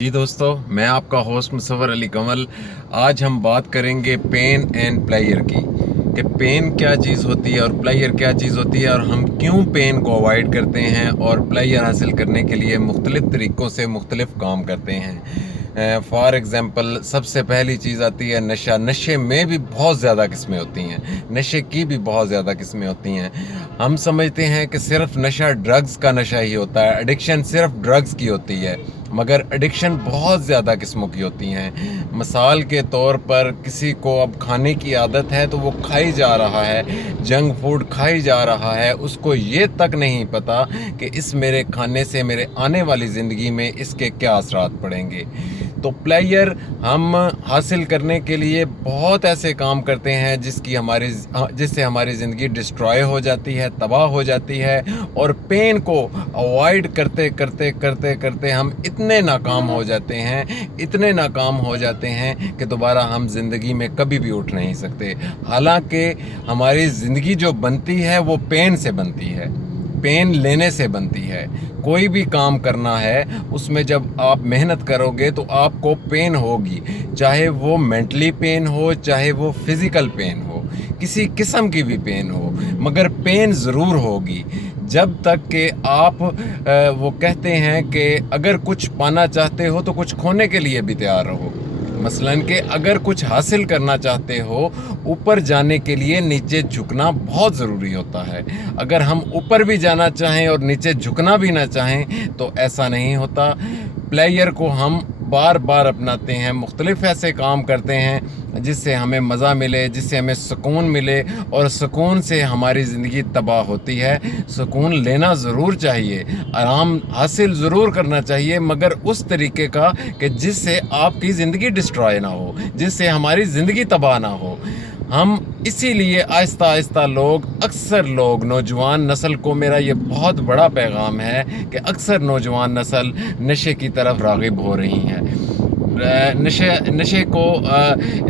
जी दोस्तों, मैं आपका होस्ट मुसव्वर अली कंवल। आज हम बात करेंगे पेन एंड प्लेयर की, कि पेन क्या चीज़ होती है और प्लेयर क्या चीज़ होती है, और हम क्यों पेन को अवॉइड करते हैं और प्लेयर हासिल करने के लिए मुख्तलिफ़ तरीक़ों से मुख्तलिफ़ काम करते हैं। फॉर एग्ज़ाम्पल, सबसे पहली चीज़ आती है नशा। नशे में भी बहुत ज़्यादा किस्में होती हैं, नशे की भी बहुत ज़्यादा किस्में होती हैं। हम समझते हैं कि सिर्फ़ नशा ड्रग्स का नशा ही होता है, एडिक्शन सिर्फ़ ड्रग्स की होती है, मगर एडिक्शन बहुत ज़्यादा किस्मों की होती हैं। मिसाल के तौर पर किसी को अब खाने की आदत है तो वो खाई जा रहा है, जंक फूड खाई जा रहा है, उसको ये तक नहीं पता कि इस मेरे खाने से मेरे आने वाली ज़िंदगी में इसके क्या असरात पड़ेंगे। तो प्लेयर हम हासिल करने के लिए बहुत ऐसे काम करते हैं जिससे हमारी ज़िंदगी डिस्ट्रॉय हो जाती है, तबाह हो जाती है, और पेन को अवॉइड करते करते करते करते हम इतने नाकाम हो जाते हैं कि दोबारा हम ज़िंदगी में कभी भी उठ नहीं सकते। हालांकि हमारी ज़िंदगी जो बनती है वो पेन से बनती है, पेन लेने से बनती है। कोई भी काम करना है उसमें जब आप मेहनत करोगे तो आपको पेन होगी, चाहे वो मेंटली पेन हो, चाहे वो फिज़िकल पेन हो, किसी किस्म की भी पेन हो, मगर पेन ज़रूर होगी। जब तक कि आप वो कहते हैं कि अगर कुछ पाना चाहते हो तो कुछ खोने के लिए भी तैयार रहो। मसलन कि अगर कुछ हासिल करना चाहते हो, ऊपर जाने के लिए नीचे झुकना बहुत ज़रूरी होता है। अगर हम ऊपर भी जाना चाहें और नीचे झुकना भी ना चाहें तो ऐसा नहीं होता। प्लेयर को हम बार बार अपनाते हैं, मुख्तलिफ़ ऐसे काम करते हैं जिससे हमें मज़ा मिले, जिससे हमें सुकून मिले, और सुकून से हमारी ज़िंदगी तबाह होती है। सुकून लेना ज़रूर चाहिए, आराम हासिल ज़रूर करना चाहिए, मगर उस तरीके का कि जिससे आपकी ज़िंदगी डिस्ट्रॉय ना हो, जिससे हमारी ज़िंदगी तबाह ना हो। हम इसीलिए आहिस्ता आहिस्ता अक्सर लोग नौजवान नस्ल को मेरा ये बहुत बड़ा पैगाम है कि अक्सर नौजवान नस्ल नशे की तरफ राग़िब हो रही है। नशे को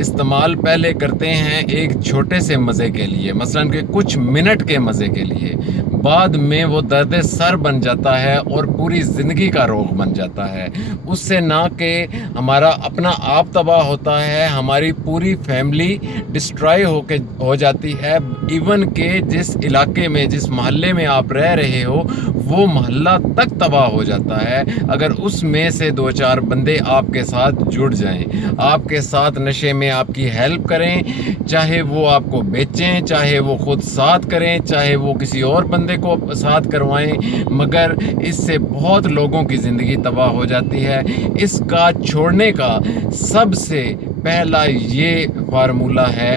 इस्तेमाल पहले करते हैं एक छोटे से मज़े के लिए, मसलन कि कुछ मिनट के मज़े के लिए, बाद में वो दर्द सर बन जाता है और पूरी ज़िंदगी का रोग बन जाता है। उससे ना कि हमारा अपना आप तबाह होता है, हमारी पूरी फैमिली डिस्ट्रॉय हो जाती है। इवन के जिस इलाके में, जिस मोहल्ले में आप रह रहे हो, वो मोहल्ला तक तबाह हो जाता है अगर उसमें से 2-4 बंदे आपके साथ जुड़ जाएं, आपके साथ नशे में आपकी हेल्प करें, चाहे वो आपको बेचें, चाहे वो खुद साथ करें, चाहे वो किसी और बंदे को साथ करवाएं, मगर इससे बहुत लोगों की ज़िंदगी तबाह हो जाती है। इसका छोड़ने का सबसे पहला ये फार्मूला है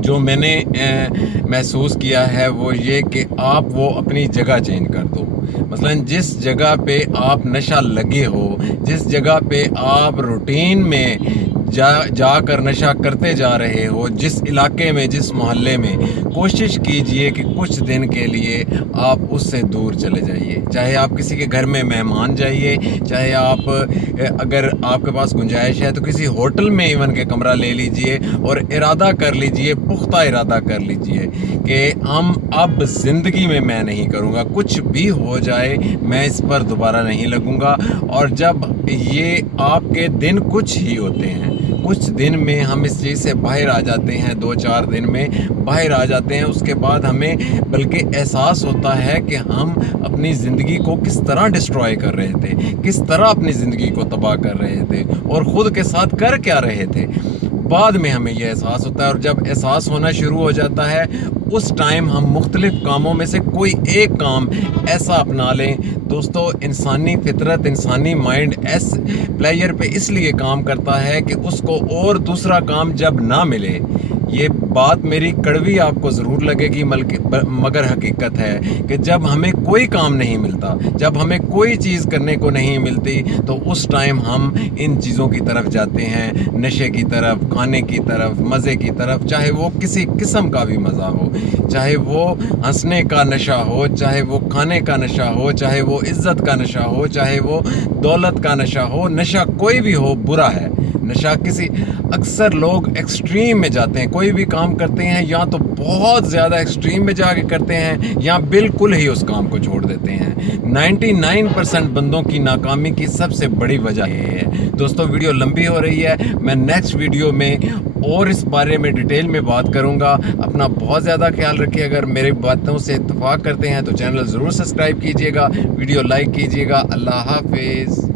जो मैंने महसूस किया है, वो ये कि आप वो अपनी जगह चेंज कर दो। मसलन जिस जगह पे आप नशा लगे हो, जिस जगह पे आप रूटीन में जाकर नशा करते जा रहे हो, जिस इलाके में, जिस मोहल्ले में, कोशिश कीजिए कि कुछ दिन के लिए आप उससे दूर चले जाइए। चाहे आप किसी के घर में मेहमान जाइए, चाहे आप अगर आपके पास गुंजाइश है तो किसी होटल में इवन के कमरा ले लीजिए और इरादा कर लीजिए, पुख्ता इरादा कर लीजिए कि अब ज़िंदगी में मैं नहीं करूँगा, कुछ भी हो जाए मैं इस पर दोबारा नहीं लगूँगा। और जब ये आपके दिन कुछ ही होते हैं, कुछ दिन में हम इस चीज़ से बाहर आ जाते हैं, 2-4 दिन में बाहर आ जाते हैं, उसके बाद हमें बल्कि एहसास होता है कि हम अपनी ज़िंदगी को किस तरह डिस्ट्रॉय कर रहे थे, किस तरह अपनी ज़िंदगी को तबाह कर रहे थे और ख़ुद के साथ कर क्या रहे थे। बाद में हमें यह एहसास होता है, और जब एहसास होना शुरू हो जाता है उस टाइम हम मुख्तलिफ़ कामों में से कोई एक काम ऐसा अपना लें। दोस्तों, इंसानी फितरत, इंसानी माइंड प्लेयर पे इसलिए काम करता है कि उसको और दूसरा काम जब ना मिले, ये बात मेरी कड़वी आपको ज़रूर लगेगी, मगर हकीकत है कि जब हमें कोई काम नहीं मिलता, जब हमें कोई चीज़ करने को नहीं मिलती, तो उस टाइम हम इन चीज़ों की तरफ जाते हैं, नशे की तरफ, खाने की तरफ, मज़े की तरफ, चाहे वो किसी किस्म का भी मज़ा हो, चाहे वो हंसने का नशा हो, चाहे वो खाने का नशा हो, चाहे वो इज़्ज़त का नशा हो, चाहे वो दौलत का नशा हो। नशा कोई भी हो बुरा है। नशा अक्सर लोग एक्सट्रीम में जाते हैं। کوئی بھی کام کرتے ہیں یا تو بہت زیادہ ایکسٹریم میں جا کے کرتے ہیں یا بالکل ہی اس کام کو چھوڑ دیتے ہیں۔ 99% بندوں کی ناکامی کی سب سے بڑی وجہ یہ ہے۔ دوستو ویڈیو لمبی ہو رہی ہے، میں نیکسٹ ویڈیو میں اور اس بارے میں ڈیٹیل میں بات کروں گا۔ اپنا بہت زیادہ خیال رکھیے، اگر میری باتوں سے اتفاق کرتے ہیں تو چینل ضرور سبسکرائب کیجئے گا، ویڈیو لائک کیجئے گا۔ اللہ حافظ۔